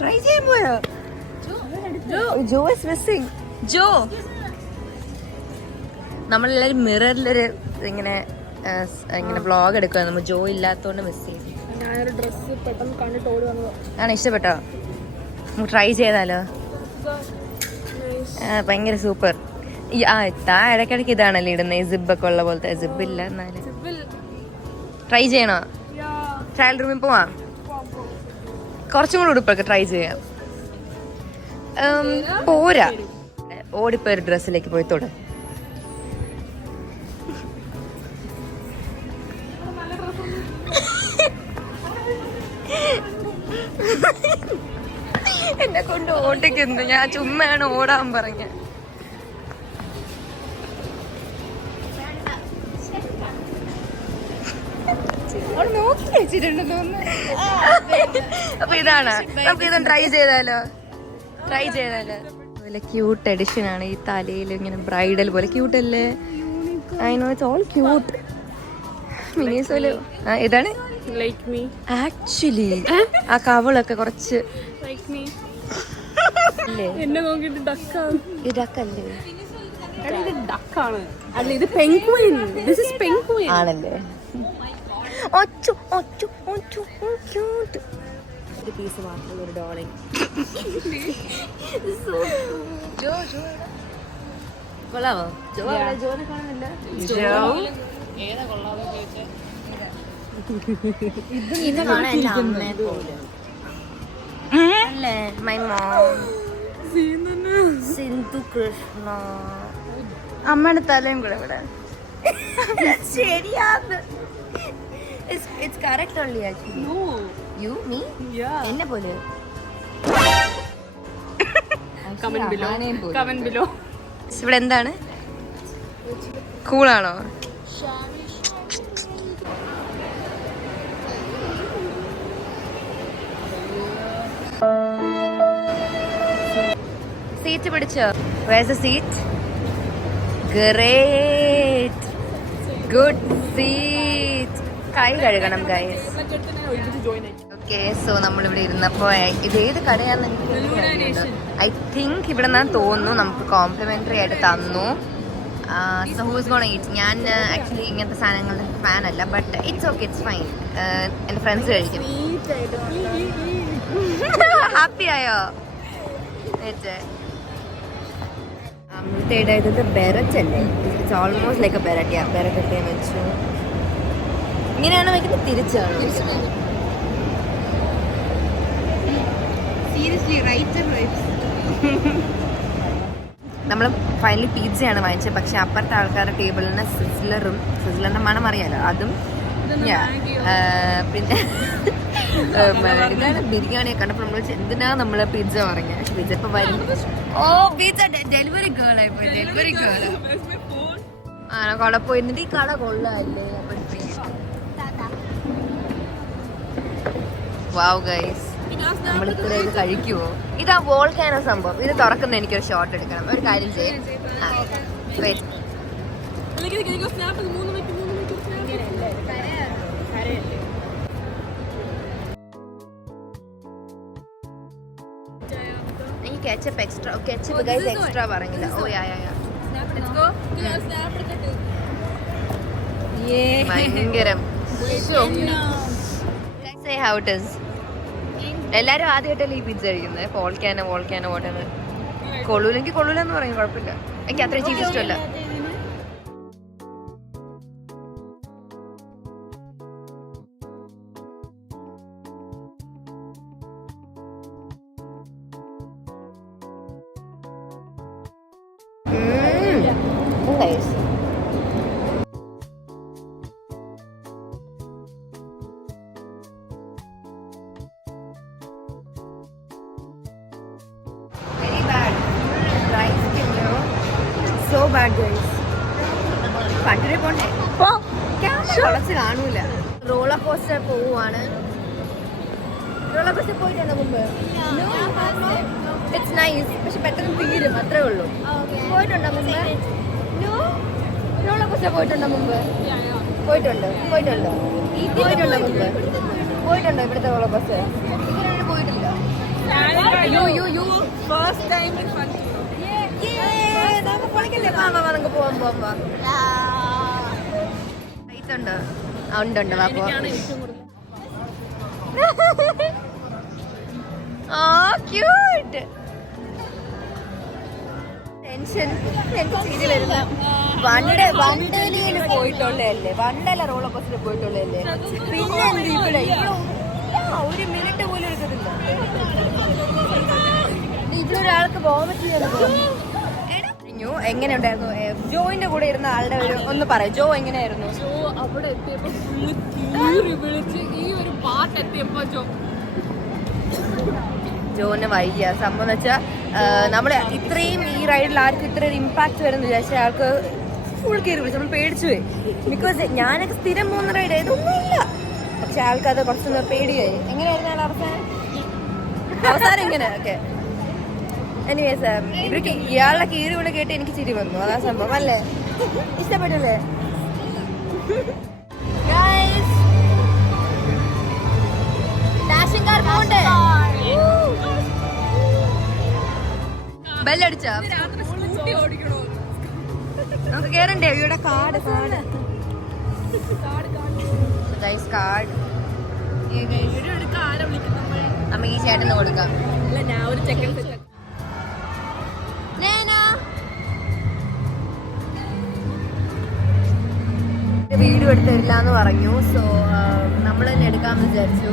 Try ചെയ്യാൻ പോയോ? ജോ is missing. ജോ, നമ്മളെല്ലാരും മിററിലൊരു ഇങ്ങനെ വ്ളോഗ് എടുക്കുക. നമ്മൾ ജോ ഇല്ലാത്തോണ്ട് മിസ് ചെയ്യും. ഞാനൊരു ഡ്രസ്സ് പെട്ടെന്ന് കണ്ടിട്ട് ഓടി വന്നത്. ആണ് ഇഷ്ടപ്പെട്ടോ? നമുക്ക് ട്രൈ ചെയ്താലോ? ഭയങ്കര സൂപ്പർ. താ ഇടയ്ക്കിടയ്ക്ക് ഇതാണല്ലോ ഇടുന്നത്, ഈ സിബൊക്കെ ഉള്ള പോലത്തെ. സിബ് ഇല്ല എന്നാലും ട്രൈ ചെയ്യണോ? ട്രയൽ റൂമിൽ പോവാം. കുറച്ചും കൂടി ഉടുപ്പൊക്കെ ട്രൈ ചെയ്യാം. പോരാ, ഓടിപ്പോ ഒരു ഡ്രസ്സിലേക്ക് പോയി തൊട. എന്നെ കൊണ്ട് ഓടിക്കുന്നു. ഞാൻ ചുമ്മാണ് ഓടാൻ പറഞ്ഞ. നോക്കി വെച്ചിട്ടുണ്ടെന്ന് തോന്നുന്നു. അപ്പൊ ഇതാണ്, നമുക്ക് ഇതൊന്ന് ട്രൈ ചെയ്താലോ? നല്ല ക്യൂട്ട് എഡിഷൻ ആണ്. ഈ തലയിൽ ഇങ്ങനെ ബ്രൈഡൽ പോലെ ക്യൂട്ട് അല്ലേ? I know, it's all cute. മിനിസോല് ഇതാണ് ആക്ച്വലി. ആ കവളൊക്കെ കുറച്ച് എന്നെ നോക്കിട്ട് ഡക്കാണ്. ഇത് ഡക്കല്ലേ? ഡക്കാണ് അല്ല, ഇത് പെൻഗ്വിൻ. ദിസ് ഈസ് പെൻഗ്വിൻ ആണല്ലേ? ഒരു പീസ് മാത്രം, ഒരു ഡോളിങ്. കൊള്ളാമോ? ജോനെ കാണുന്നില്ല. അല്ലേ മൈ മോം സിന്ധു കൃഷ്ണ. അമ്മയുടെ തലയും കൂടെ ഇവിടെ. ശരിയാന്ന്. It's correct only actually. No. You, me? Yeah. എന്നെ പോലെ. Comment below. ഇവിടെ എന്താണ്? കൂളാണോ? സീറ്റ് പിടിച്ചോ? Where's the seat? Great. Good seat. കൈ കഴുകണം ഗൈസ്. ഓക്കെ, സോ നമ്മളിവിടെ ഇരുന്നപ്പോ ഇത് ഏത് കടയാന്ന് എനിക്ക് ഐ തിങ്ക് ഇവിടെ നിന്നാണ് തോന്നുന്നു. നമുക്ക് കോംപ്ലിമെന്ററി ആയിട്ട് തന്നു. So who's gonna eat. ഞാൻ ആക്ച്വലി ഇങ്ങനത്തെ സാധനങ്ങളുടെ ഫാൻ അല്ല, but it's okay, it's fine. എൻ്റെ ഫ്രണ്ട്സ് കഴിക്കും. ഹാപ്പി ആയോ? ഇത് ബെററ്റ് അല്ലേ? It's almost like a beret. Beret ഒക്കെ വെച്ചു. ഇങ്ങനെയാണ് വയ്ക്കുന്നത്, തിരിച്ചാണ്. സീരിയസ്ലി നമ്മൾ ഫൈനലി പിസയാണ് വാങ്ങിച്ചത്. പക്ഷെ അപ്പുറത്തെ ആൾക്കാരുടെ ടേബിളിൽ നിന്ന് സിസ്ലറിന്റെ മണം അറിയാലോ, അതും പിന്നെ ഇതാണ് ബിരിയാണിയൊക്കെ കണ്ടപ്പോൾ നമ്മൾ എന്തിനാ നമ്മള് പിസ്സ പറഞ്ഞത്. പിസ്സ ഇപ്പൊ വരും. ഓ, പിസ്സ ഡെലിവറി ഗേളായി പോയി. ഡെലിവറി ഗേള് കട പോയിരുന്നിട്ട് ഈ കട കൊള്ളാല്ലേ. വാവ് ഗൈസ്, നമ്മളിത്ര ഇത് കഴിക്കുവോ? ഇതാ വോൾക്കാനോ സംഭവം. ഇത് തുറക്കുന്ന എനിക്കൊരു ഷോട്ട് എടുക്കണം. ഒരു കാര്യം ചെയ്യും. എനിക്ക് ketchup extra. Ketchup guys extra പറഞ്ഞില്ല. ഓ യാ ഭയങ്കരം. How it is. എല്ലാരും ആദ്യമായിട്ടല്ലേ ഈ പിസ്സ കഴിക്കുന്നത്. വോൾക്കാനോ വോട്ടെന്ന് കൊള്ളൂലെങ്കിൽ കൊള്ളൂലെന്ന് പറയും, കുഴപ്പമില്ല. എനിക്ക് അത്ര ചീസ് ഇഷ്ടമല്ല. Nice. So bad guys. കണ്ടിട്ട് പോണ്ടേ? കുറച്ച് കാണൂല. റോളർ കോസ്റ്റർ പോവാണ്. റോളർ കോസ്റ്റർ പോയിട്ടുണ്ടോ മുമ്പ്? ഇറ്റ്സ് നൈസ്, പക്ഷെ പെട്ടെന്ന് തീരും, അത്രേ ഉള്ളൂ. പോയിട്ടുണ്ടോ മുമ്പ്? റോളർ കോസ്റ്റർ പോയിട്ടുണ്ടോ മുമ്പ്? പോയിട്ടുണ്ടോ മുമ്പ്? പോയിട്ടുണ്ടോ ഇവിടുത്തെ റോളർ കോസ്റ്റർ? ഇതിനാണ് പോയിട്ടില്ല. ഫസ്റ്റ് ടൈം ഇൻ നമുക്ക് പോവാം പൈസ ഉണ്ടോ? ഉണ്ട് വാപ്പോ. ക്യൂട്ട്. ടെൻഷൻ ചിരി വരുന്ന വണ്ടേലിയിൽ പോയിട്ടുള്ളതല്ലേ, വണ്ടല റോളർ കോസ്റ്ററിൽ പോയിട്ടുള്ളതല്ലേ, പിന്നെ എന്ത് ഇവിടെ ഒരു മിനിറ്റ് പോലും എടുക്കത്തില്ല. ഇവിടെ ഒരാൾക്ക് പോകാൻ പറ്റില്ല. എങ്ങനെ ഉണ്ടായിരുന്നു? ജോയിന്റെ കൂടെ ഇരുന്ന ആളുടെ ഒന്ന് പറയാം. ജോ എങ്ങനെയായിരുന്നു? ജോ അവിടെ എത്തിയപ്പോ വിളിച്ച് ഈ ഒരു പാട്ട് എത്തിയപ്പോ ജോന് വയ്യ. സംഭവം വെച്ചാൽ നമ്മൾ ഇത്രയും ഈ റൈഡിൽ ആർക്കും ഇത്ര ഒരു ഇമ്പാക്ട് വരുമെന്ന് വിചാരിച്ചാൽ ആൾക്ക് ഫുൾ കയറി വിളിച്ചു. നമ്മൾ പേടിച്ചു പോയി. ബിക്കോസ് ഞാനൊക്കെ സ്ഥിരം പോകുന്ന റൈഡ് ഇതൊന്നുമില്ല, പക്ഷെ ആൾക്കത് കുറച്ചൊന്ന് പേടിയായി. എങ്ങനെയായിരുന്നു അവസാനം ഇങ്ങനെ ഒക്കെ. എനിവേസ് ഇവർക്ക് ഇയാളുടെ കീറി വിളി കേട്ട് എനിക്ക് ചിരി വന്നു. അതാ സംഭവം അല്ലേ? ഇഷ്ടപ്പെട്ടില്ലേ? ബെല്ലടിച്ചോ? നമുക്ക് കേറണ്ടേ? ഇവിടെ കാർഡ് നമുക്ക് ഈ ചേട്ടന് കൊടുക്കാം. ഞാൻ ഒരു ചെക്കൻ വീഡിയോ എടുത്ത് തരില്ല എന്ന് പറഞ്ഞു. സോ നമ്മൾ തന്നെ എടുക്കാമെന്ന് വിചാരിച്ചു.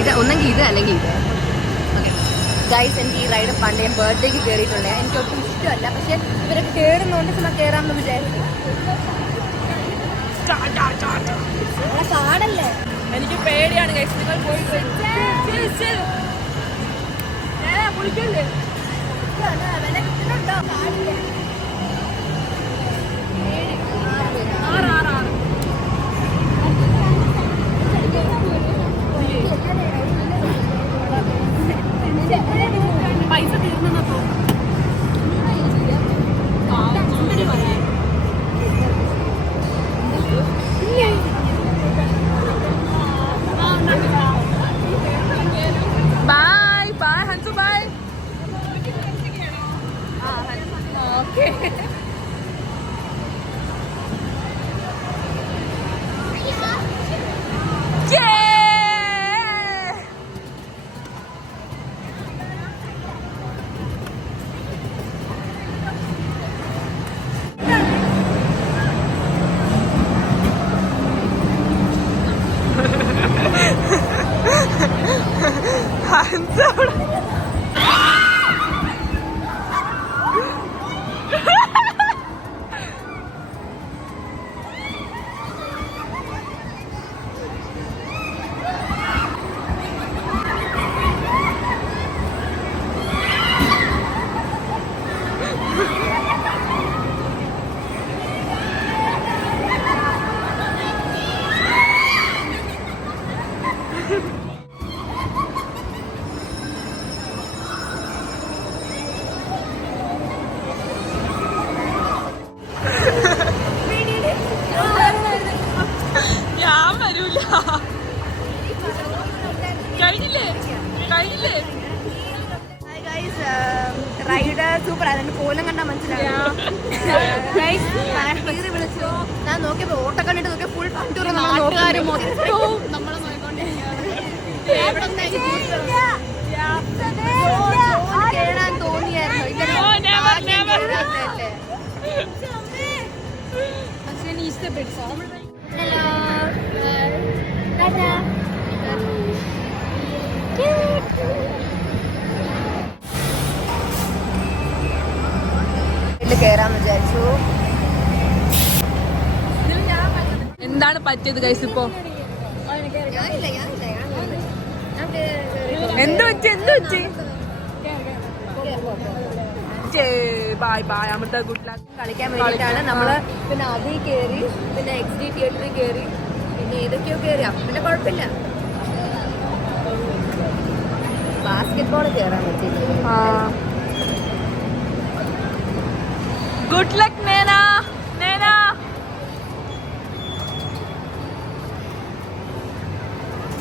ഇത് ഒന്നെങ്കിൽ ഇത് അല്ലെങ്കിൽ ഇത്. ഓക്കെ ഗൈസ്, എനിക്ക് ഈ റൈഡ് പണ്ട് ഞാൻ ബർത്ത്ഡേക്ക് കയറിയിട്ടുള്ളത്. എനിക്ക് ഒട്ടും ഇഷ്ടമല്ല, പക്ഷെ ഇവരൊക്കെ കയറുന്നതുകൊണ്ട് ചുമ്മാ കയറാമെന്ന് വിചാരിച്ചു. കാടല്ലേ? എനിക്ക് പേടിയാണ് ഗൈസ്. നിങ്ങൾ പോയി വിളിക്കല്ലേ? വില കിട്ടുന്നുണ്ടോ? കാടില്ലേ? പൈസ തീർന്നപ്പോ bye bye Hansu bye. Okay ride super ആയിരുന്നു. കോലം കണ്ടാൽ മനസ്സിലാവും. വിളിച്ചു. ഞാൻ നോക്കിയപ്പോ ഓട്ടോ കണ്ടിട്ട് നോക്കിയ ഫുൾ കണ്ടൂർ കേറാൻ തോന്നിയായിരുന്നു. പക്ഷെ നീ ഇഷ്ടപ്പെട്ടു. കേറാന്ന് വിചാരിച്ചു. എന്താണ് പറ്റിയത് ഗൈസ്? ഇപ്പോ എന്ത് പറ്റി bye bye Amrita good luck. കളിക്കാൻ വേണ്ടിയിട്ടാണ് നമ്മള്. പിന്നെ അതിൽ കയറി, പിന്നെ XD തിയേറ്ററിൽ കയറി, പിന്നെ ഏതൊക്കെയോ കയറി. പിന്നെ കുഴപ്പമില്ല, ബാസ്കറ്റ്ബോൾ കയറാൻ പറ്റില്ല. Good luck Nena. Nena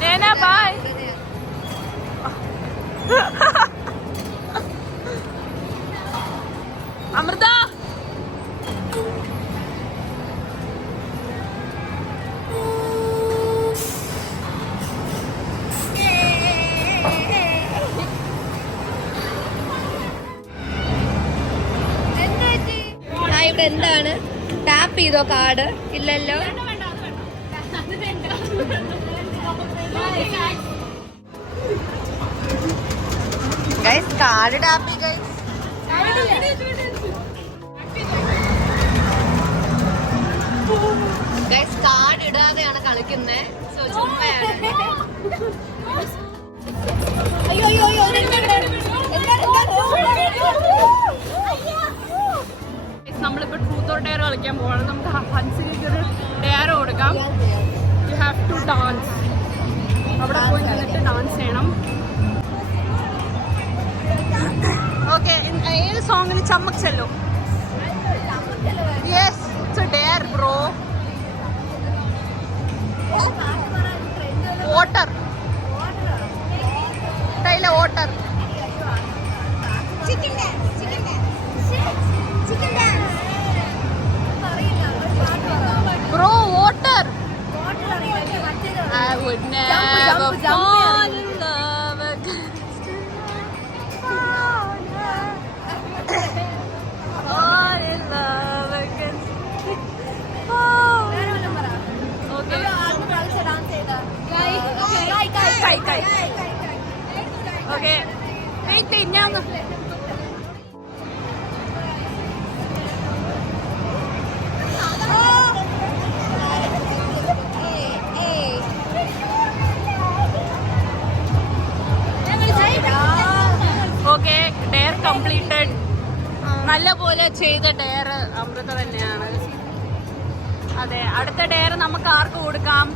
Nena bye. Amrutha ഇവിടെ എന്താണ്? ടാപ്പ് ചെയ്തോ കാർഡ്? ഇല്ലല്ലോ. ഗൈസ് കാർഡ് ടാപ്പ് ചെയ്യ ഗൈസ്. ഗൈസ് കാർഡ് ഇടാതെയാണ് കളിക്കുന്നത്. സോ ചുമ്മയാണ്. അയ്യോ അയ്യോ അയ്യോ നമ്മളിപ്പോ ട്രൂത്ത് ഓർ ഡെയർ കളിക്കാൻ പോവാണ്. നമുക്ക് ഹൻസിലേക്ക് ഒരു ഡെയർ കൊടുക്കാം. You have to dance. അവിടെ പോയി നിന്നിട്ട് ഡാൻസ് ചെയ്യണം. ഓക്കെ, ഏത് സോങ്ങിന്? Chammak Challo. Yes, it's a dare bro. Water ടൈല water. Bro, water. I would never fall in love again. Fall in love again. Okay. Kai. Okay. Wait, ഞാൻ okay. Dare completed. നല്ല പോലെ ചെയ്ത ഡെയർ അമൃത തന്നെയാണ്. അതെ, അടുത്ത ഡെയർ നമുക്ക് ആർക്ക് കൊടുക്കാം?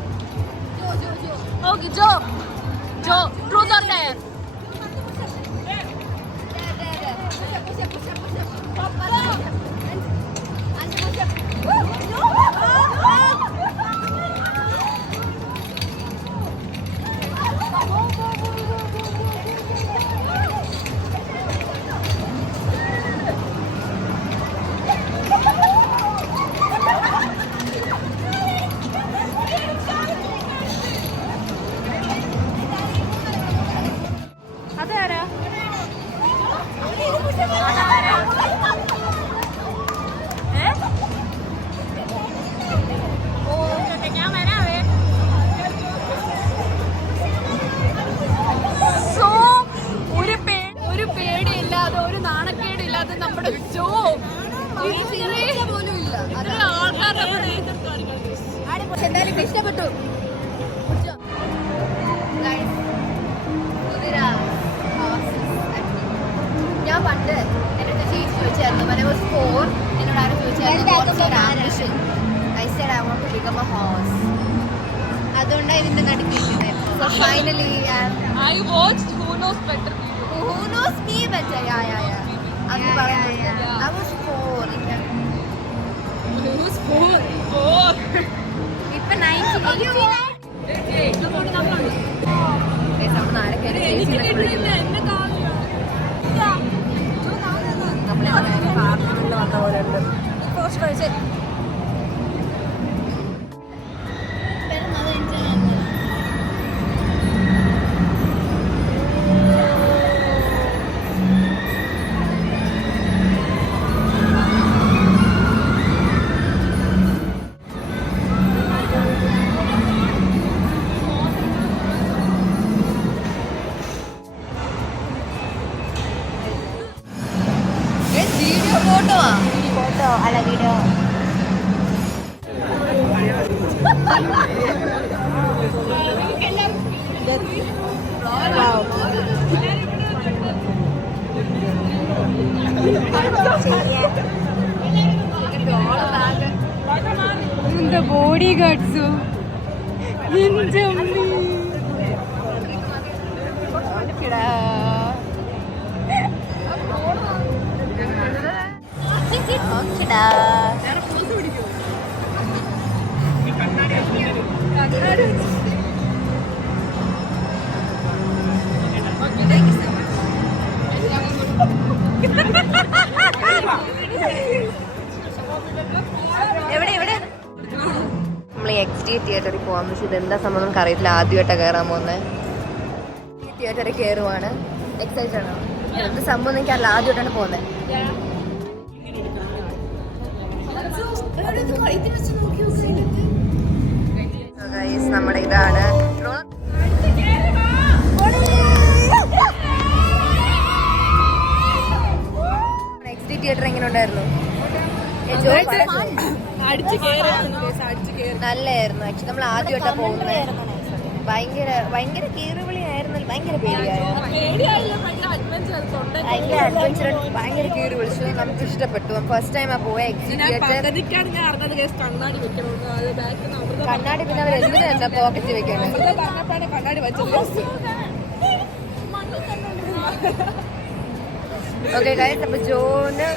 Okay, Jo truth or dare. എന്തായാലും ഇഷ്ടപ്പെട്ടു. ഞാൻ പണ്ട് എൻ്റെ അടുത്ത് ചേച്ചി ചോദിച്ചായിരുന്നു, when I was 4 എന്നോട് ആരും ചോദിച്ചായിരുന്നു what's your ambition? I said I want to become a horse. അതുകൊണ്ടാണ് ഇതിന്റെ നടുക്കിരിക്കുന്നത്. So finally I watched Who Knows Better. Who Knows Me Better. അന്ന് പറഞ്ഞു. I was 4. Who's 4? ഇപ്പൊ 19. എന്താ ബോഡി ഗാർഡ്സോ എവിടെ എവിടെ നമ്മൾ XD തിയേറ്ററിൽ പോകാൻ. പക്ഷെ ഇതെന്താ സംഭവം നമുക്ക് അറിയില്ല. ആദ്യമായിട്ടാണ് കയറാൻ പോകുന്നത്. തിയേറ്ററിൽ കയറുവാണ്. എക്സൈറ്റഡ് ആണോ? എന്ത് സംഭവം എനിക്കറിയില്ല. ആദ്യമായിട്ടാണ് പോകുന്നത്. നമ്മുടെ ഇതാണ് XD തിയേറ്റർ. എങ്ങനെ ഉണ്ടായിരുന്നു? നല്ലായിരുന്നു. ആക്ച്വലി നമ്മൾ ആദ്യമായിട്ടാണ് പോകുന്നത്. ഭയങ്കര കീറുവിളിയായിരുന്നു. ഭയങ്കര പേടിയായിരുന്നു. ഭയങ്കര അഡ്വഞ്ചർ, ഭയങ്കര കീറി വിളിച്ചു. നമുക്ക് ഇഷ്ടപ്പെട്ടു. ഫസ്റ്റ് ടൈം ആ പോയ XD തിയേറ്റർ. കണ്ണാടി പിന്നെ അവർ എന്തിനാ പോക്കറ്റ് വെക്കണം? ഓക്കെ ഗൈസ്, അപ്പൊ ജോന്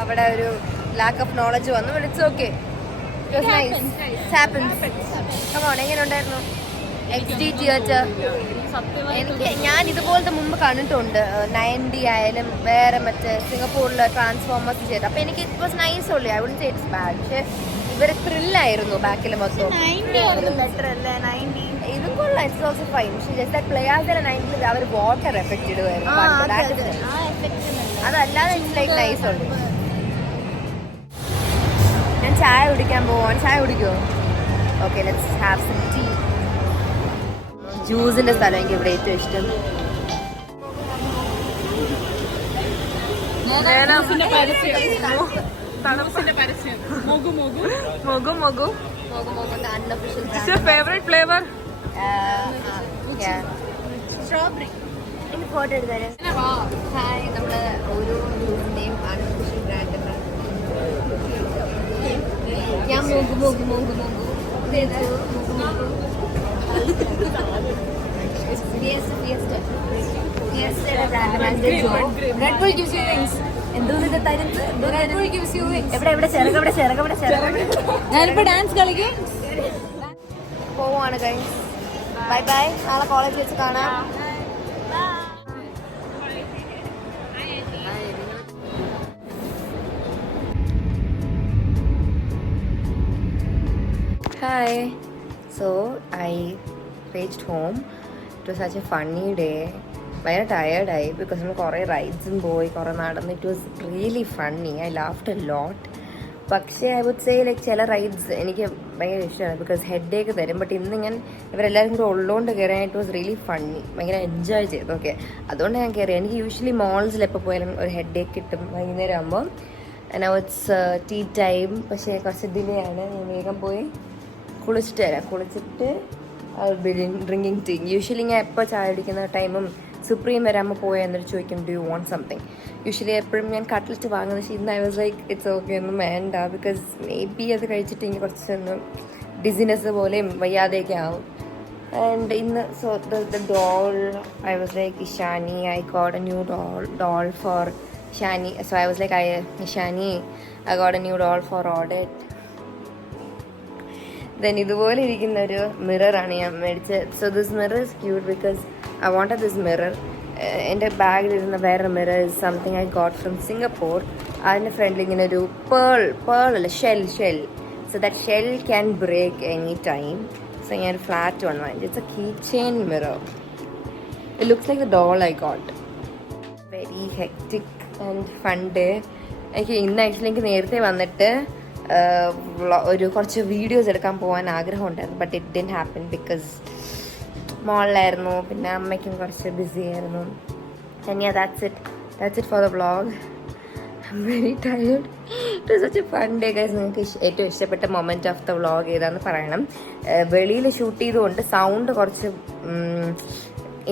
അവിടെ ഒരു ലാക്ക് ഓഫ് നോളജ് വന്നു. It's okay. എങ്ങനെ ഉണ്ടായിരുന്നു XD തിയേറ്റർ? എനിക്ക് ഞാൻ ഇതുപോലത്തെ മുമ്പ് കണ്ടിട്ടുണ്ട്. 90 ആയാലും വേറെ മറ്റേ സിംഗപ്പൂരിൽ ട്രാൻസ്ഫോമേഴ്സ് ചെയ്ത്. അപ്പൊ എനിക്ക് it was nice only. I wouldn't say it's bad. പക്ഷെ ഇവര് ത്രില്ലായിരുന്നു ബാക്കിൽ മൊത്തം. ഇതും കൊള്ളാം. It's also fine. പക്ഷെ ജസ്റ്റ് പ്ലേയേഴ്സിലെ 90 അവർ വാട്ടർ എഫക്ട് ഇടുമായിരുന്നു. അതല്ലാതെ ഇറ്റ്സ് ലൈക്ക് നൈസ് ഓൺലി. ഞാൻ ചായ കുടിക്കാൻ പോവാണ്. ചായ കുടിക്കുമോ? Okay, let's have some tea. ജ്യൂസിന്റെ സ്ഥലം എനിക്ക് ഇവിടെ ഏറ്റവും ഇഷ്ടം. Favourite flavour strawberry. എനിക്ക് ഫോട്ടോ എടുത്താല്. ഹായ്, നമ്മള് ഓരോ ജ്യൂസിന്റെയും ആർട്ടിഫിഷ്യൽ ബ്രാൻഡ്. ഞാൻ ഞാനിപ്പോ ഡാൻസ് കളിക്കും. പോവാണ് ഗൈസ്. Bye bye. നാളെ കോളേജ് വെച്ച് കാണാം. Hi. So I reached home. It was such a funny day. ഭയങ്കര ടയേർഡായി ബിക്കോസ് നമ്മൾ കുറേ റൈഡ്സും പോയി, കുറേ നടന്ന്. It was really funny. I laughed a lot. പക്ഷേ ഐ വുഡ് സേ ലൈക്ക് ചില റൈഡ്സ് എനിക്ക് ഭയങ്കര ഇഷ്ടമാണ് ബിക്കോസ് ഹെഡ് ഏക്ക് തരും. ബട്ട് ഇന്ന് ഞാൻ ഇവരെല്ലാവരും കൂടെ ഉള്ളതുകൊണ്ട് കയറാൻ ഇറ്റ് വാസ് റിയലി ഫണ്ണി. ഭയങ്കര എൻജോയ് ചെയ്തു. ഓക്കെ, അതുകൊണ്ട് ഞാൻ കയറി. എനിക്ക് യൂഷ്വലി മോൾസിൽ എപ്പോൾ പോയാലും ഒരു ഹെഡ് ഏക്ക് കിട്ടും വൈകുന്നേരം ആകുമ്പോൾ. Now it's tea time. പക്ഷേ കുറച്ച് ഡിലേ ആണ്. ഞാൻ വേഗം പോയി കുളിച്ചിട്ട് വരാം. കുളിച്ചിട്ട് ഡ്രിങ്കിങ് ടീ. യൂഷ്വലി ഞാൻ എപ്പോൾ ചായ അടിക്കുന്ന ടൈമും സുപ്രീം വരാമ്പോൾ പോയാൽ എന്നിട്ട് ചോദിക്കും do you want something. Usually എപ്പോഴും ഞാൻ കട്ട്ലറ്റ് വാങ്ങുന്നത്. പക്ഷേ ഇന്ന് I was like it's okay, ഒന്നും വേണ്ട. ബിക്കോസ് മേ ബി അത് കഴിച്ചിട്ട് എനിക്ക് കുറച്ചൊന്ന് ഡിസിനെസ് പോലെയും വയ്യാതെയൊക്കെ ആവും. ആൻഡ് ഇന്ന് so the doll I was like Ishani, I got a new doll for Shani. So I was like, Shani, I got a new doll for Audit. Then ഇതുപോലെ ഇരിക്കുന്ന ഒരു മിററാണ് ഞാൻ മേടിച്ചത്. So this mirror is cute because I wanted this mirror. എൻ്റെ ബാഗിലിരുന്ന വേറെ mirror is something I got from Singapore. അതിൻ്റെ ഫ്രണ്ടിൽ ഇങ്ങനെ ഒരു പേൾ അല്ല shell. So that shell can break any time. സോ ഞാൻ ഒരു ഫ്ലാറ്റ് വൺ വാങ്ങി. It's a key chain mirror. It looks like the doll I got. Very hectic and fun day. എനിക്ക് ഇന്ന് ആക്ച്വലി എനിക്ക് നേരത്തെ വന്നിട്ട് ഒരു കുറച്ച് വീഡിയോസ് എടുക്കാൻ പോകാൻ ആഗ്രഹമുണ്ടായിരുന്നു. But it didn't happen because മോളിലായിരുന്നു. പിന്നെ അമ്മയ്ക്കും കുറച്ച് ബിസി ആയിരുന്നു. And yeah that's it for the vlog. I'm very tired. It was such a fun day guys. നിങ്ങൾക്ക് ഏറ്റവും ഇഷ്ടപ്പെട്ട മൊമെൻറ്റ് ഓഫ് ദ വ്ളോഗ് ഏതാണെന്ന് പറയണം. വെളിയിൽ ഷൂട്ട് ചെയ്തുകൊണ്ട് സൗണ്ട് കുറച്ച്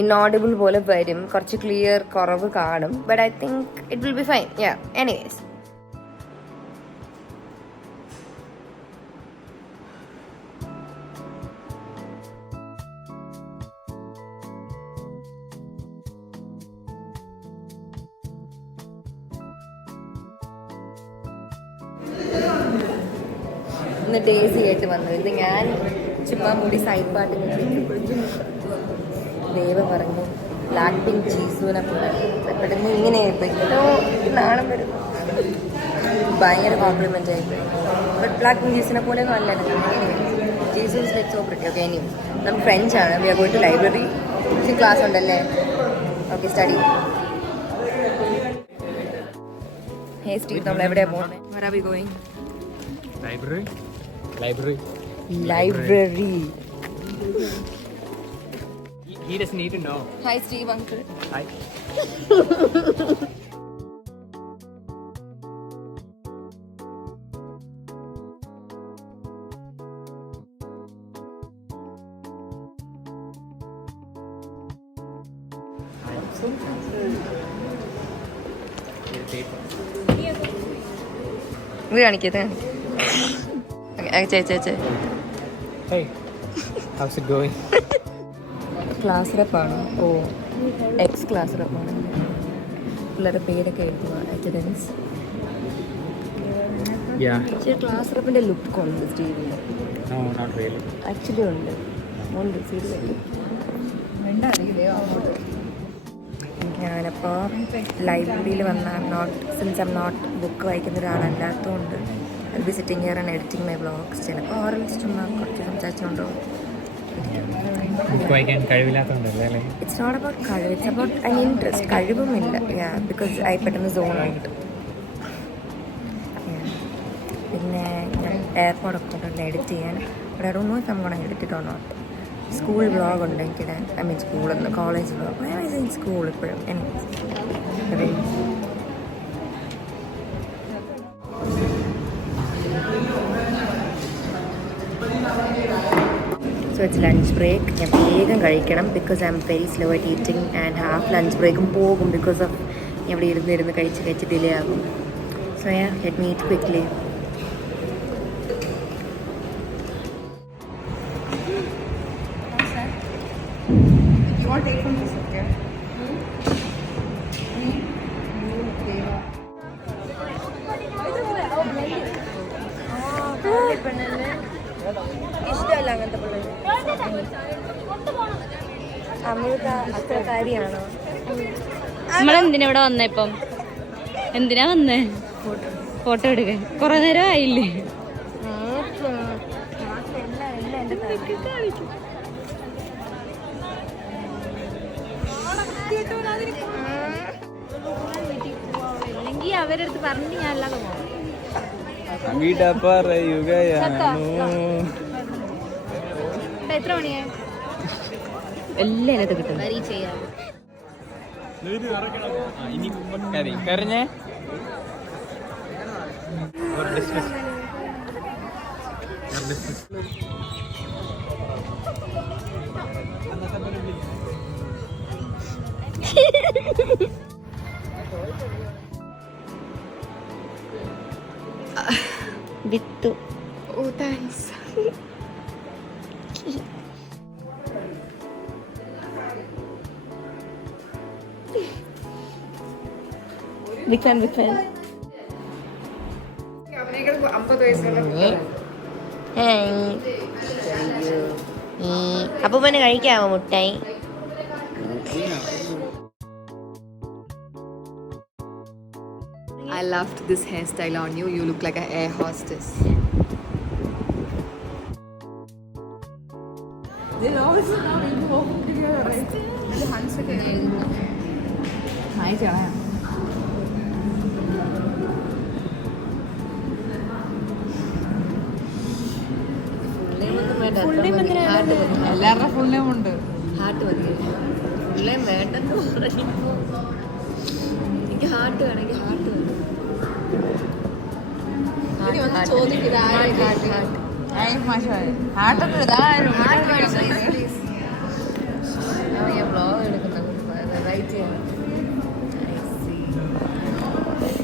ഇന്നോഡിബിൾ പോലെ വരും. കുറച്ച് ക്ലിയർ കുറവ് കാണും. But I think it will be fine. Yeah anyways ഇന്ന് ഡേസി ആയിട്ട് വന്നു. ഇത് ഞാൻ ചുമ്മാ മുടി സൈഡ് പാട്ട് ദേവ പറഞ്ഞു ബ്ലാക്ക് പിങ്ക് ചീസൂനെ പോലെ പെട്ടെന്ന് ഇങ്ങനെ ആയിപ്പോയിട്ടോ നാണം വരും. ഭയങ്കര കോംപ്ലിമെൻ്റ് ആയിപ്പോയി. ബട്ട് ബ്ലാക്ക് പിങ്ക് ചീസിനെ പോലെ ഒന്നും അല്ല Jesus like so pretty. Okay ഇനിയും നമുക്ക് ഫ്രണ്ട്സാണ്. We are going to library. Class ഉണ്ടല്ലേ? Okay study. ഹേ സ്റ്റീവ്, നമ്മൾ എവിടെയാണ് പോകുന്നത്? Where are we going? Library. Library. He doesn't need to know. Hi Steve uncle. Hi. ഇത് കാണിക്കത്. ചേച്ചേ Hey. How's it going? Class റെപ്പാണ്. ഓ എക്സ് ക്ലാസ് റെപ്പാണ്. പിള്ളേരുടെ പേരൊക്കെ എഴുതുക. അറ്റൻഡൻസ്. Yeah. പക്ഷേ ക്ലാസ് റെപ്പിൻ്റെ ലുക്ക് ഉണ്ട് സ്റ്റീവിന്. No, not really. ആക്ച്വലി ഉണ്ട് സീരിയസ്. ഞാനപ്പോൾ ലൈബ്രറിയിൽ വന്ന സിൻസ് ഐം നോട്ട് ബുക്ക് വായിക്കുന്ന ഒരാളല്ലാത്തതുകൊണ്ട് I be sitting here and editing my vlogs. ചിലപ്പോൾ ഓറൽസ് ചുമ്മാ കുറച്ച് സംസാരിച്ചുകൊണ്ടോ. ബുക്ക് വായിക്കാൻ കഴിവില്ലാത്തതുകൊണ്ടല്ലേ അല്ലേ? ഇറ്റ്സ് നോട്ട് അബൌട്ട് കഴിവ്, ഇറ്റ്സ് അബൌട്ട് ഐ ഇൻട്രസ്റ്റ്. കഴിവുമില്ല. ബിക്കോസ് ഐ പെട്ടെന്ന് സോൺ ഔട്ട്. പിന്നെ ഞാൻ എയർപോർട്ടൊക്കെ കൊണ്ടുണ്ട് എഡിറ്റ് ചെയ്യാൻ. But I don't know if I am gonna edit it or not. School vlog ഉണ്ട് എനിക്കിടെ. ഐ മീൻ സ്കൂളെന്ന് college vlog. I was in school ഇപ്പോഴും. So it's lunch break. ഞാൻ വേഗം കഴിക്കണം because I'm very slow at eating and half lunch ബ്രേക്കും പോകും because of ഇവിടെ ഇരുന്ന് കഴിച്ച് ഡിലേ ആകും. So let me eat quickly. You want to take from this, okay? ഇഷ്ടമല്ല അങ്ങനത്തെ പിള്ളേർ. അമൃത അത്ര കാര്യമാണോ? നമ്മളെന്തിനാ ഇവിടെ വന്നേ? ഇപ്പം എന്തിനാ വന്നേ? ഫോട്ടോ എടുക്കാൻ. കൊറേ നേരം ആയില്ലേ? അല്ലെങ്കിൽ അവരുടെ അടുത്ത് പറഞ്ഞിട്ട് ഞാൻ അല്ലാതെ പോകാം. എത്ര മണിയായി? എല്ലാം അതിനകത്ത് കിട്ടും. വരി ചെയ്യാം. കരഞ്ഞേ വിത്തു. Oh, thanks. Big fan. അവനേക്കാൾ 50 വയസ്സുള്ള അപ്പൊ പിന്നെ കഴിക്കാമോ മുട്ടായി? I loved this hairstyle on you. You look like an air hostess. They'll always be walking together, right? And the hands together. Hi, Jaya. എല്ലാവരുടെ ഫുൾ നെയിം ഉണ്ട്. ഹാർട്ട് മതി. ഇല്ലേ വേണ്ടെന്ന് പറയുമ്പോ എനിക്ക് ഹാർട്ട് വേണമെങ്കിൽ ഹാർട്ട് ഞാൻ വ്ളോഗ് എടുക്കുന്നത് റൈറ്റ് ചെയ്യണം.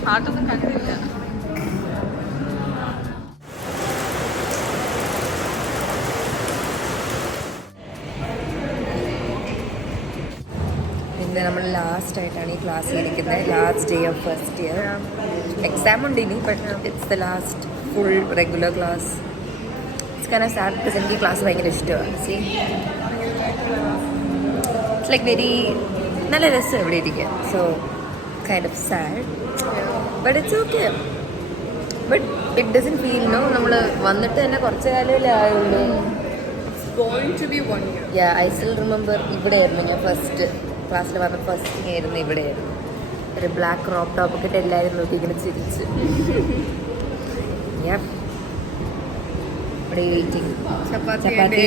ഹാർട്ടൊന്നും കണ്ടില്ല. പിന്നെ നമ്മൾ ലാസ്റ്റായിട്ടാണ് ഈ ക്ലാസ്സിൽ ഇരിക്കുന്നത്. Last day of first year. Exam ഉണ്ട് ഇനി, but it's the last full regular class. It's kind of sad because എനിക്ക് ക്ലാസ് ഭയങ്കര ഇഷ്ടമാണ്. സി ഇറ്റ്സ് ലൈക്ക് വെരി നല്ല രസം ഇവിടെ ഇരിക്കുക. So kind of sad but it's okay. But it doesn't feel no നമ്മൾ വന്നിട്ട് തന്നെ കുറച്ച് കാലമല്ലേ ആയുള്ളൂ. ഐ സ്റ്റിൽ റിമെമ്പർ ഇവിടെയായിരുന്നു ഞാൻ ഫസ്റ്റ് ക്ലാസ്സിൽ വന്ന ഫസ്റ്റ് ആയിരുന്നു ഇവിടെയായിരുന്നു. ഒരു ബ്ലാക്ക് ക്രോപ്പ് ടോപ്പൊക്കെ ഇട്ട് എല്ലാവരും നോക്കി ഇങ്ങനെ ചിരിച്ച് ഇവിടെ വെയിറ്റിംഗ്. ചപ്പാത്തി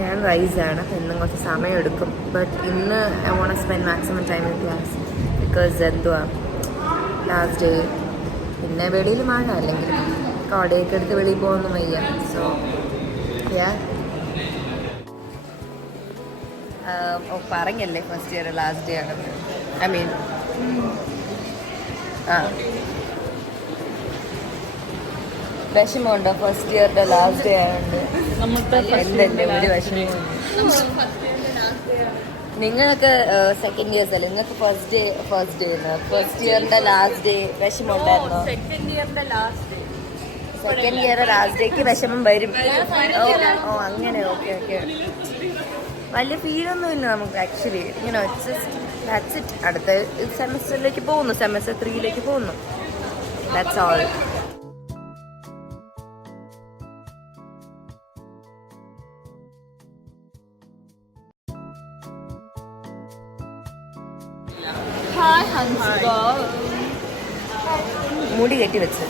ഞാൻ റൈസാണ്. ഇന്നും കുറച്ച് സമയം എടുക്കും. ബട്ട് ഇന്ന് I want spend maximum time in class because എന്തുവാ ലാസ്റ്റ് ഡേ. പിന്നെ വെളിയിൽ മഴ അല്ലെങ്കിൽ കോടയൊക്കെ എടുത്ത് വെളിയിൽ പോകുന്നു വയ്യ. സോ പറഞ്ഞല്ലേ ഫസ്റ്റ് ഇയർ ലാസ്റ്റ് ഡേ ആണെന്ന്. ഐ മീൻ വിഷമമുണ്ടോ ഫസ്റ്റ് ഇയറിന്റെ ലാസ്റ്റ് ഡേ ആയതുകൊണ്ട്? എന്തല്ലേ ഒരു വിഷമം. നിങ്ങളൊക്കെ സെക്കൻഡ് ഇയേഴ്സ് അല്ലേ, നിങ്ങൾക്ക് ഫസ്റ്റ് ഡേ ഫസ്റ്റ് ഇയറിന്റെ ലാസ്റ്റ് ഡേ വിഷമം ഉണ്ടായിരുന്നോ? സെക്കൻഡ് ഇയർ ലാസ്റ്റ് ഡേക്ക് വിഷമം വരും. ഓ അങ്ങനെ ഓക്കെ ഓക്കെ. വലിയ ഫീലൊന്നും ഇല്ല നമുക്ക് ആക്ച്വലി. ഇങ്ങനെ ദാറ്റ്സ് ഇറ്റ്. അടുത്ത സെമസ്റ്ററിലേക്ക് പോകുന്നു, സെമസ്റ്റർ 3 പോകുന്നു. That's all. മുടി കെട്ടി വെച്ച്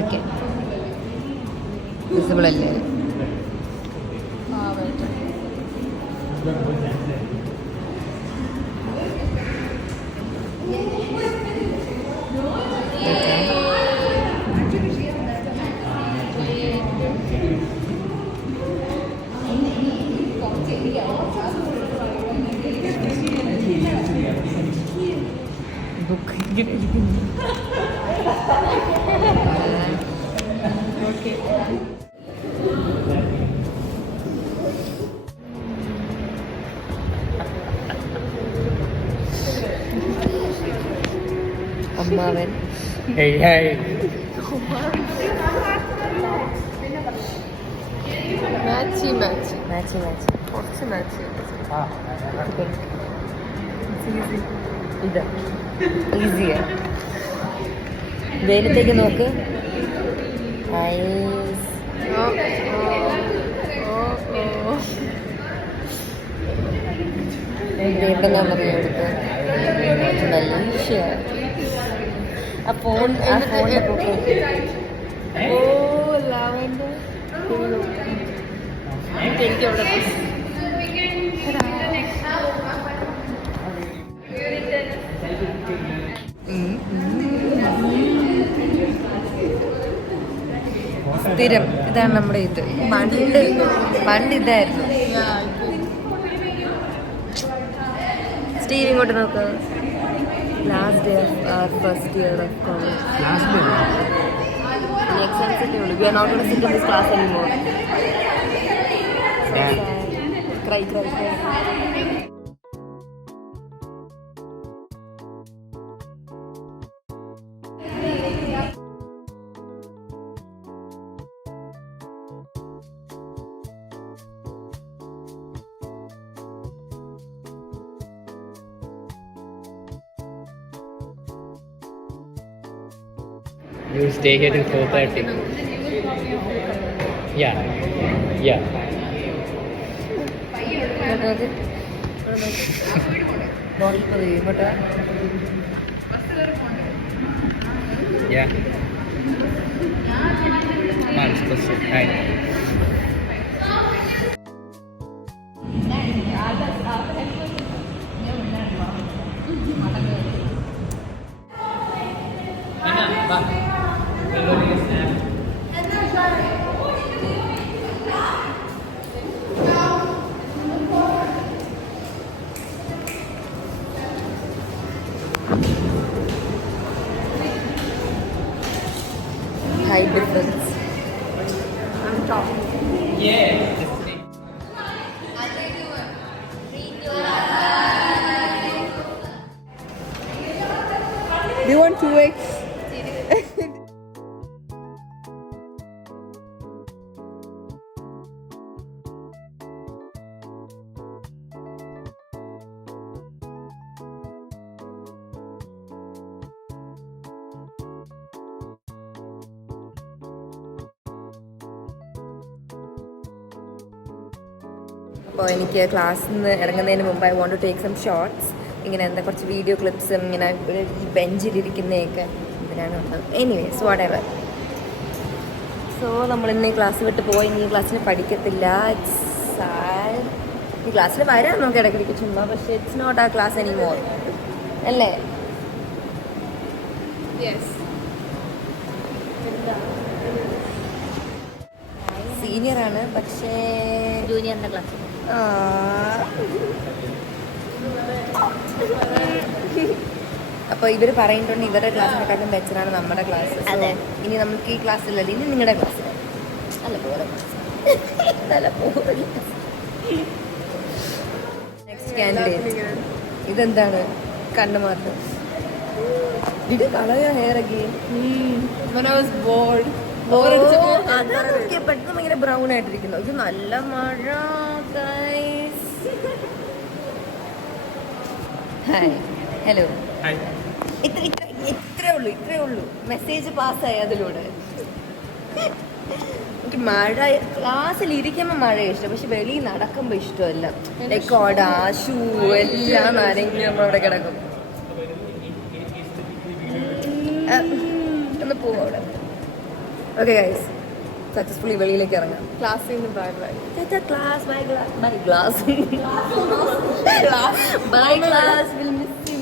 ഓക്കെ. വിസിബിൾ അല്ലേ? ബുക്ക് ഇങ്ങനെ ഇരിക്കുന്നു. അമ്മാവൻ മാച്ച് കുറച്ച് മാച്ച്. ഇത് ഈസിയാ. വെയിലത്തേക്ക് നോക്ക്. എവിടെ ഞാൻ പറയാം എടുത്ത് മലേഷ്യ. ആ ഫോണിന്റെ ബുക്ക് എനിക്ക് അവിടെ സ്ഥിരം ഇതാണ് നമ്മുടെ ഇത്. പണ്ട് ഇതായിരുന്നു. സ്റ്റീവ് ഇങ്ങോട്ട് നോക്ക്. Last day of first year of college. Exams ഒക്കെ ഉള്ളൂ. We are not going to sit in this class anymore. Cry. You stay here till 4:30. Yeah. Yeah. Hi. top. Do you want 2x? അപ്പോൾ എനിക്ക് ക്ലാസ്സിൽ നിന്ന് ഇറങ്ങുന്നതിന് മുമ്പ് I want to take some shots. ഇങ്ങനെ എന്താ കുറച്ച് വീഡിയോ ക്ലിപ്സും ഇങ്ങനെ ഈ ബെഞ്ചിലിരിക്കുന്നതൊക്കെ ഇതിനാണ് ഉള്ളത്. Anyways whatever. സോ നമ്മളിന്ന് ഈ ക്ലാസ് വിട്ട് പോയി ഇനി ഈ ക്ലാസ്സിന് പഠിക്കത്തില്ല. It's sad. ഈ ക്ലാസ്സിൽ വരാൻ നമുക്ക് ഇടയ്ക്കിടയ്ക്ക് ചുമ്മാ, പക്ഷേ ഇറ്റ്സ് നോട്ട് ആ ക്ലാസ് എനി മോർ അല്ലേ? Yes. സീനിയറാണ് പക്ഷേ ജൂനിയറിന്റെ ക്ലാസ്. അപ്പോൾ ഇവർ പറയുന്നുണ്ട് ഇവരുടെ ക്ലാസ്സിനെക്കാട്ടും ബെറ്ററാണ് നമ്മുടെ ക്ലാസ്. അതെ. ഇനി നമുക്ക് ഈ ക്ലാസ്സിലല്ല, ഇനി നിങ്ങളുടെ ക്ലാസ്സിൽ അല്ല പോലെ നെക്സ്റ്റ് കാൻഡിഡേറ്റ്. ഇതെന്താണ് കണ്ണു മാത്രം? ഇത് കളയ hair again. When I was bored. അതൊക്കെ പെട്ടെന്ന് ഭയങ്കര ബ്രൗൺ ആയിട്ടിരിക്കുന്നു. ഇത് നല്ല മഴ. Hi, hello. ഇത്രേ ഉള്ളൂ മെസ്സേജ് പാസ്സായി അതിലൂടെ. എനിക്ക് മഴ ക്ലാസ്സിൽ ഇരിക്കുമ്പോൾ മഴ ഇഷ്ടം, പക്ഷെ വെളിയിൽ നടക്കുമ്പോൾ ഇഷ്ടമല്ല. ലൈക്ക് കൊട, ഷൂ എല്ലാം നനഞ്ഞ് നമ്മളവിടെ കിടക്കും. ഒന്ന് പോവും അവിടെ. ഓക്കെ ഗൈസ്, സക്സസ്ഫുള്ളി വെളിയിലേക്ക് ഇറങ്ങാം. Class in the bye bye. Class bye glass bye class will miss you.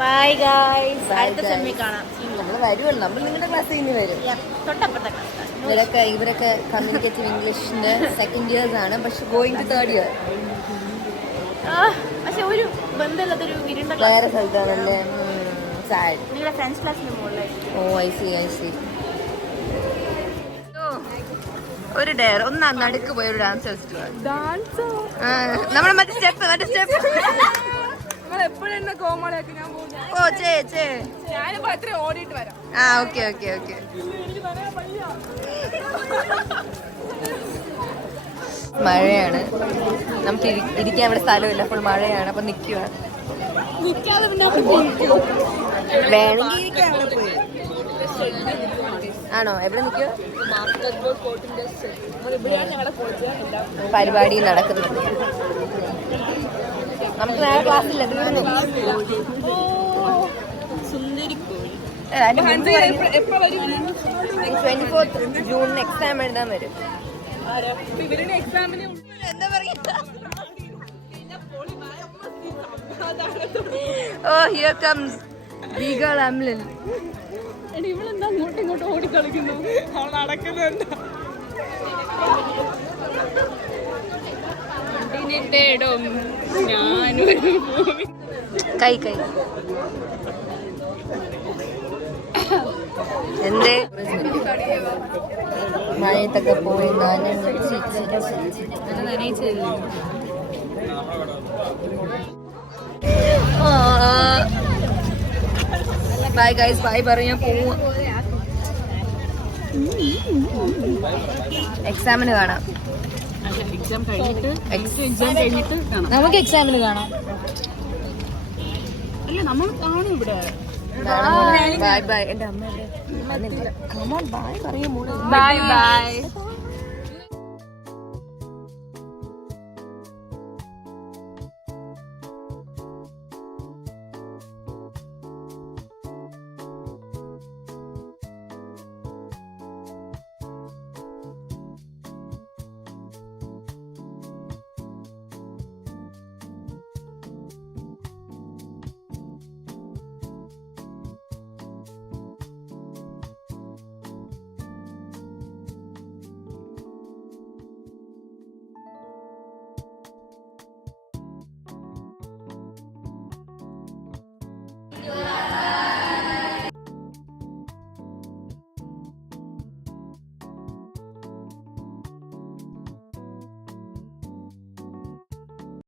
Bye guys. അടുത്ത guys. സെമ്മിൽ കാണാം. നമ്മൾ വരുമല്ലോ, നമ്മൾ നിങ്ങളുടെ ക്ലാസ്സിൽ നിന്ന് വരും. തൊട്ടപ്പുറത്തെ ക്ലാസ്. ഇവരൊക്കെ കമ്മ്യൂണിക്കേറ്റീവ് ഇംഗ്ലീഷിന്റെ സെക്കൻഡ് ഇയേഴ്സ് ആണ്, പക്ഷെ ഗോയിങ് ടു തേർഡ് ഇയർ. പക്ഷെ ഒരു ബന്ധമില്ലാത്തൊരു ഇരുണ്ട വേറെ ക്ലാസ്. സ്ഥലത്താണല്ലേ. സാഡ്. നിങ്ങളുടെ ഫ്രണ്ട്സ് ക്ലാസ്സിന്റെ മുകളിലായിട്ട്. ഓ ഐ സി. ഒരു ഡയർ ഒന്ന് നടുക്ക് പോയി ഒരു ഡാൻസ് കളിച്ചിട്ട് Dance. നമ്മളെ മറ്റേ സ്റ്റെപ്പ് നമ്മൾ എപ്പോഴും എന്നെ കോമഡിയാക്കി ഞാൻ പോകുന്നു. ഓ ചേ ഞാനിപ്പോ എത്ര ഓടിയിട്ട് വരാം. ഓക്കെ. എനിക്ക് പറയാൻ വയ്യ. മഴയാണ്, നമുക്ക് ഇരിക്കാൻ ഇവിടെ സ്ഥലമില്ല, ഫുൾ മഴയാണ്. അപ്പൊ നിൽക്കുക നിൽക്കാതെ പിന്നെ അവിടെ വേണമെങ്കിൽ ഇരിക്കാം അവിടെ പോയി. ആണോ? എവിടെ നിൽക്കുക? ഇവിടെയാണ് ഞങ്ങളുടെ കോളേജ് എല്ലാം. പരിപാടി നടക്കുന്നുണ്ട്. നമുക്ക് വേറെ ക്ലാസ്സില്ല, തീർന്നു. എപ്പോ വരും? 24th ജൂണിന് എക്സാം എഴുതാൻ വരും. ഇവരുടെ എക്സാമിന് എന്താ പറയുക? Oh here comes beagle Amlan. ഇവളെന്താ അങ്ങോട്ടും ഇങ്ങോട്ടും ഓടിക്കളിക്കുന്നു? അവൾ നടക്കുന്നുണ്ട്. തേടും ഞാനൊരു കൈ എന്തേ മഴയത്തൊക്കെ പോയി ബൈ ഗൈസ്, ബൈ പറയാൻ പോവാ. എക്സാമിന് കാണാം. എക്സാം കഴിഞ്ഞിട്ട് കാണാം. നമുക്ക് എക്സാമിന് കാണാം. അല്ല നമ്മൾ കാണും ഇവിടെ. ബൈ. എന്റെ അമ്മ എവിടെ? കമോൺ ബൈ പറയാൻ. ബൈ.